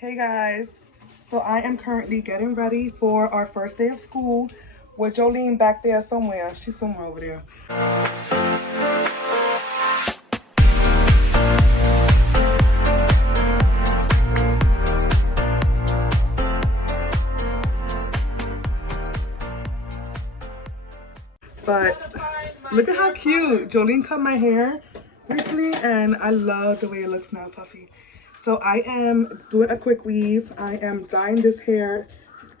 Hey guys, so I am currently getting ready for our first day of school with Jolene back there somewhere. She's somewhere over there. But look at how cute. Jolene cut my hair recently and I love the way it looks now, puffy. So I am doing a quick weave. I am dyeing this hair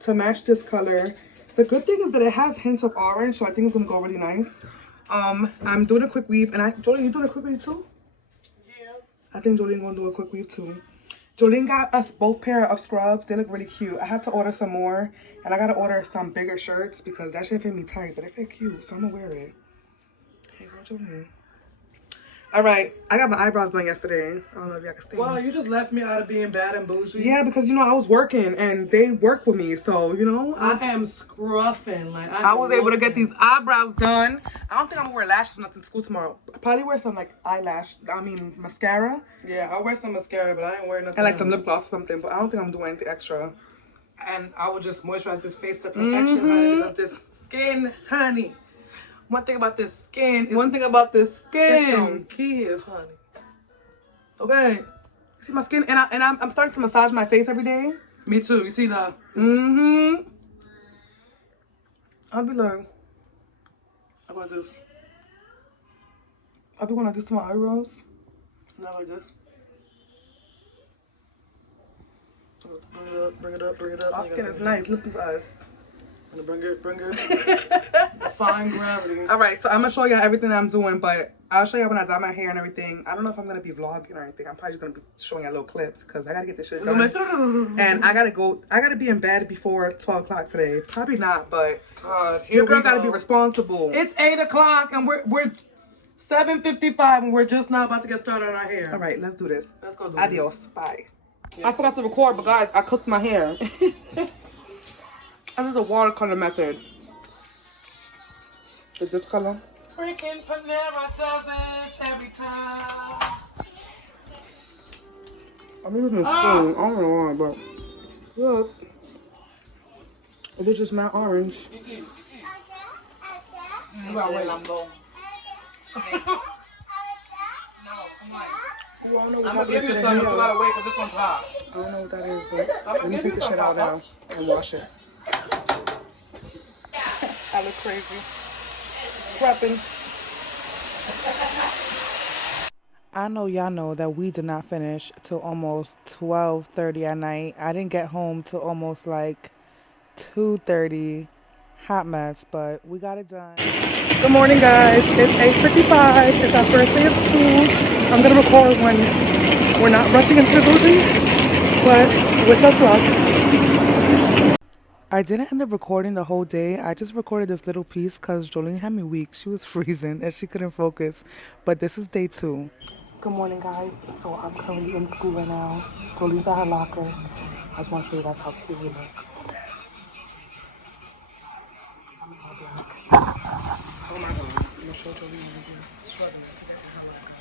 to match this color. The good thing is that it has hints of orange, so I think it's gonna go really nice. I'm doing a quick weave, and Jolene, you doing a quick weave too? Yeah. I think Jolene gonna do a quick weave too. Jolene got us both pair of scrubs. They look really cute. I had to order some more, and I gotta order some bigger shirts because that shit fit me tight, but it fit cute, so I'm gonna wear it. Hey, girl, Jolene. All right, I got my eyebrows done yesterday. I don't know if y'all can see. Wow, you just left me out of being bad and bougie. Yeah, because I was working and they work with me, so I am scruffing. Like I was able to get these eyebrows done. I don't think I'm gonna wear lashes or nothing to school tomorrow. I'll probably wear some like mascara. Yeah, I'll wear some mascara, but I ain't wearing nothing. And like some lip gloss or something, but I don't think I'm doing anything extra. And I will just moisturize this face to perfection, honey, because this skin, honey. One thing about this skin is it's gonna give, honey. Okay. See my skin, and I'm starting to massage my face every day. Me too. You see the? I'll be like, how about this? I'll be going like this to my eyebrows. Not like this. Bring it up, bring it up, bring it up. Our skin is nice. Listen to us. I'm gonna bring it. Defying gravity. All right, so I'm gonna show you everything I'm doing, but I'll show you when I dye my hair and everything. I don't know if I'm gonna be vlogging or anything. I'm probably just gonna be showing you little clips because I gotta get this shit done. And I gotta be in bed before 12 o'clock today. Probably not, but God, your girl gotta be responsible. It's 8 o'clock and we're 7:55 and we're just now about to get started on our hair. All right, let's do this. Let's go do Adios. Bye. Yeah. I forgot to record, but guys, I cooked my hair. This is the watercolor method. Is this color? Freaking Panera does it every time. I'm using a spoon. I don't know why, but look. It was just matte orange. You gotta wait, I'm low. No, come on. I don't know I'm gonna give you some, you gotta wait because this one's hot. I don't know what that is, but let me take the shit out now and wash it. I look crazy. Prepping. I know y'all know that we did not finish till almost 12:30 at night. I didn't get home till almost like 2:30. Hot mess, but we got it done. Good morning, guys. It's 8:55. It's our first day of school. I'm gonna record when we're not rushing into the building, but wish us luck. I didn't end up recording the whole day. I just recorded this little piece because Jolene had me weak. She was freezing and she couldn't focus. But this is day 2. Good morning, guys. So I'm currently in school right now. Jolene's at her locker. I just want to show you guys how cute we look. Oh my god. I'm gonna show Jolene again. Struggling to get in her locker.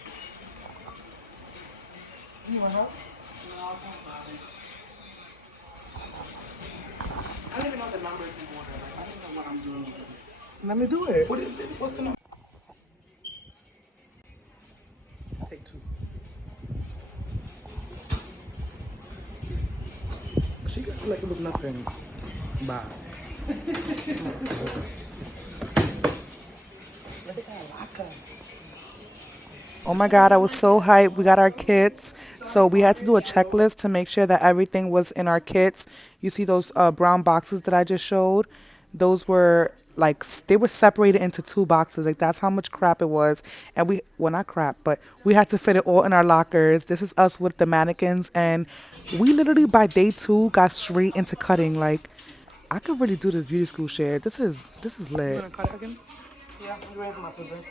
You want help? No, don't bother. I don't even know the numbers in order. Like, I don't know what I'm doing with it. Let me do it. What is it? What's the number? Take 2. She got like it was nothing. Bye. Look at that locker. Oh my god, I was so hyped. We got our kits. So we had to do a checklist to make sure that everything was in our kits. You see those brown boxes that I just showed? Those were like, they were separated into 2 boxes. Like, that's how much crap it was. And well, not crap, but we had to fit it all in our lockers. This is us with the mannequins. And we literally by day 2 got straight into cutting. Like, I could really do this beauty school shit. This is lit. You wanna cut it again? Yeah, I'm ready for my scissors.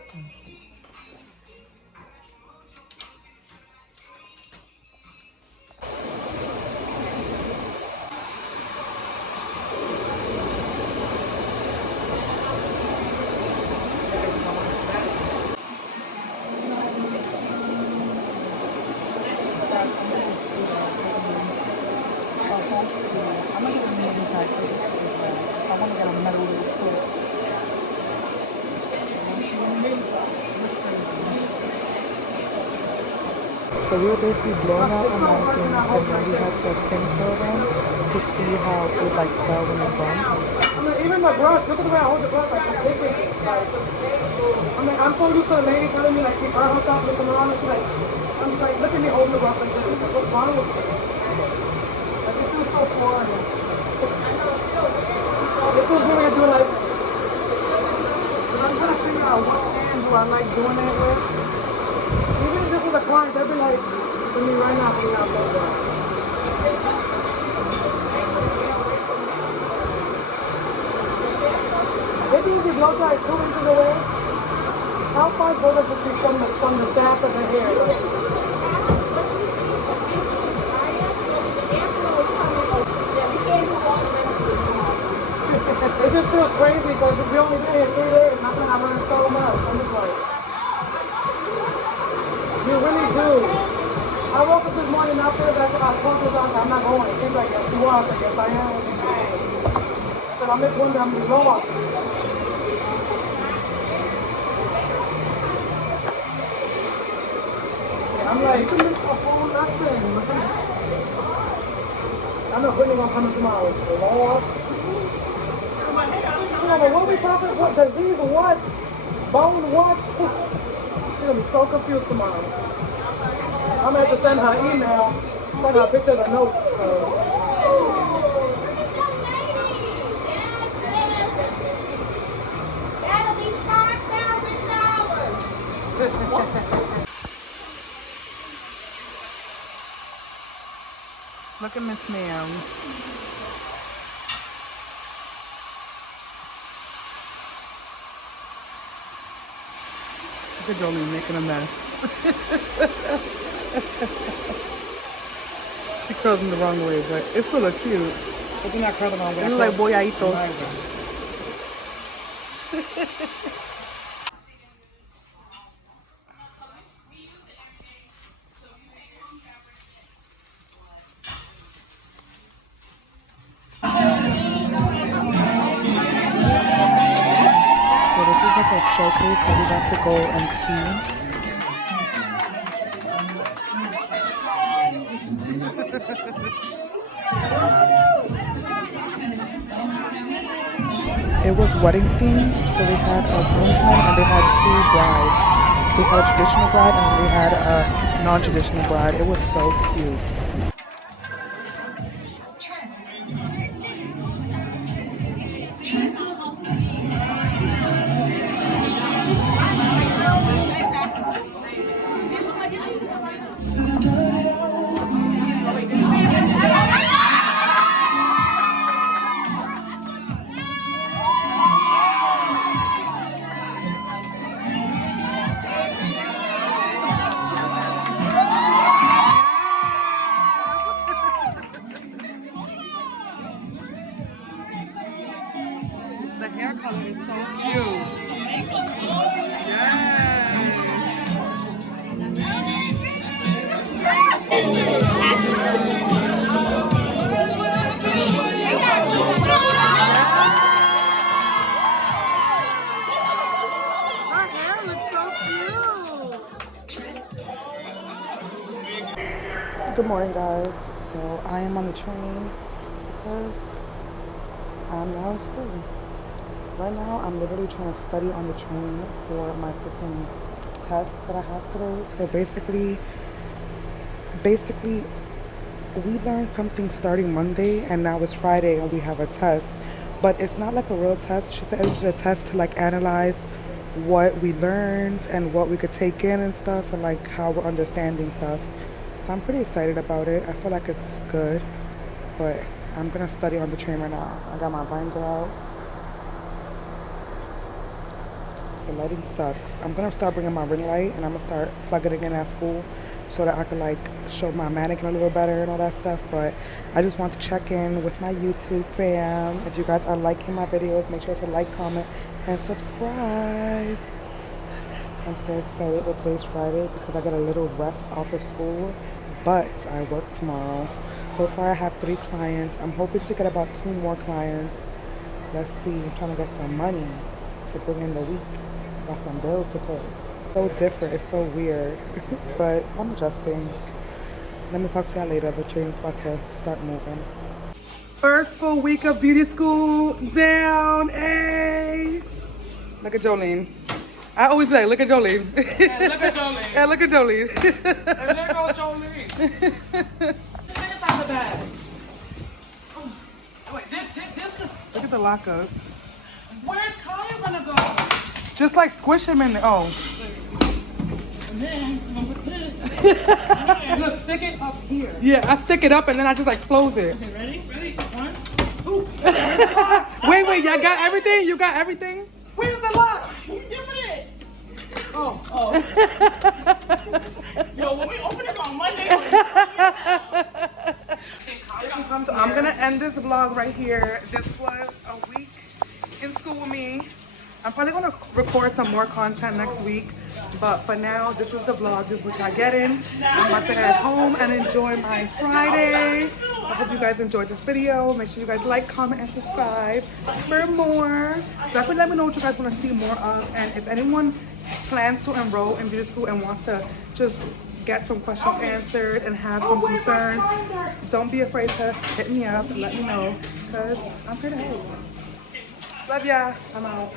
supposed to be. I'm gonna get the medium size because this is bad. I want to get a metal little clip. So we were basically blowing out our mannequins and then we had to pin curl them to see how it like fell when it bumped. I mean, even the brush, look at the way I hold the brush, like I'm taking it. Like, I mean, I'm so used to the lady telling me, like, she burnt herself looking around and she's like, I'm just like, look at me holding the brush like this. Like, what's wrong with me? Like, it feels so foreign. It feels weird to do like, I'm trying to figure out what hand do I like doing it with. Even if this was a client, they'd be like, to me right now, do not blow dry. Maybe if you blow dry 2 inches away, how far does it be from the shaft of the hair? It just feels crazy because we only been here 3 days and I think I learned so much. I'm just like, you really do. I woke up this morning after that I talked to her, I'm not going. She's like, yes, you are. I said, yes, I am. I said, I'm just wondering, I'm lost. I'm like, you can miss a whole lesson. I know Brittany gonna come in tomorrow. Lord. She's like, what are we talking about? What disease? What? Bone? What? She's gonna be so confused tomorrow. I'm gonna have to send her an email, send her pictures of notes. That'll be $5,000. Look at Miss Ma'am. The girl is making a mess. She curls them the wrong way, but it's still look cute. But you're not curling on It look like bolladitos. So this was like a showcase that we got to go and see. It was wedding themed, so they had a groomsman and they had 2 brides. They had a traditional bride and they had a non-traditional bride. It was so cute. The hair color is so cute. Good morning, guys. So I am on the train because I'm now in school. Right now, I'm literally trying to study on the train for my freaking test that I have today. So basically, we learned something starting Monday, and now it's Friday, and we have a test. But it's not like a real test. She said it was a test to like analyze what we learned and what we could take in and stuff, and like how we're understanding stuff. So I'm pretty excited about it. I feel like it's good, but I'm gonna study on the train right now. I got my binder out. The lighting sucks. I'm gonna start bringing my ring light and I'm gonna start plugging it in at school so that I can like show my mannequin a little better and all that stuff. But I just want to check in with my YouTube fam. If you guys are liking my videos, make sure to like, comment, and subscribe. I'm so excited that today's Friday because I get a little rest off of school, but I work tomorrow. So far I have 3 clients. I'm hoping to get about 2 more clients. Let's see, I'm trying to get some money to bring in the week. Got some bills to pay. So different, it's so weird. But I'm adjusting. Let me talk to y'all later. The train's about to start moving. First full week of beauty school down, hey! Look at Jolene. I always say, look at Jolene. And look at Jolene. And look at Jolene. And there goes Jolene. Finish out the bag. Oh, wait, this Look at the lockers. where's Kyle gonna go? Just like squish him in the, oh. And then, I'm gonna put this. Look, stick it up here. Yeah, I stick it up and then I just like close it. Okay, ready? Ready? 1. Ooh. Wait, y'all got everything? You got everything? Where's the lock? You give it. Oh. Oh. Yo, when we open it on Monday. So I'm gonna end this vlog right here. This was a week in school with me. I'm probably gonna record some more content next week, but for now, this is the vlog. This is what y'all getting. I'm about to head home and enjoy my Friday. I hope you guys enjoyed this video. Make sure you guys like, comment, and subscribe for more. Definitely let me know what you guys want to see more of, and if anyone plans to enroll in beauty school and wants to just get some questions answered and have some concerns, don't be afraid to hit me up and let me know, because I'm here to help. Love ya. I'm out.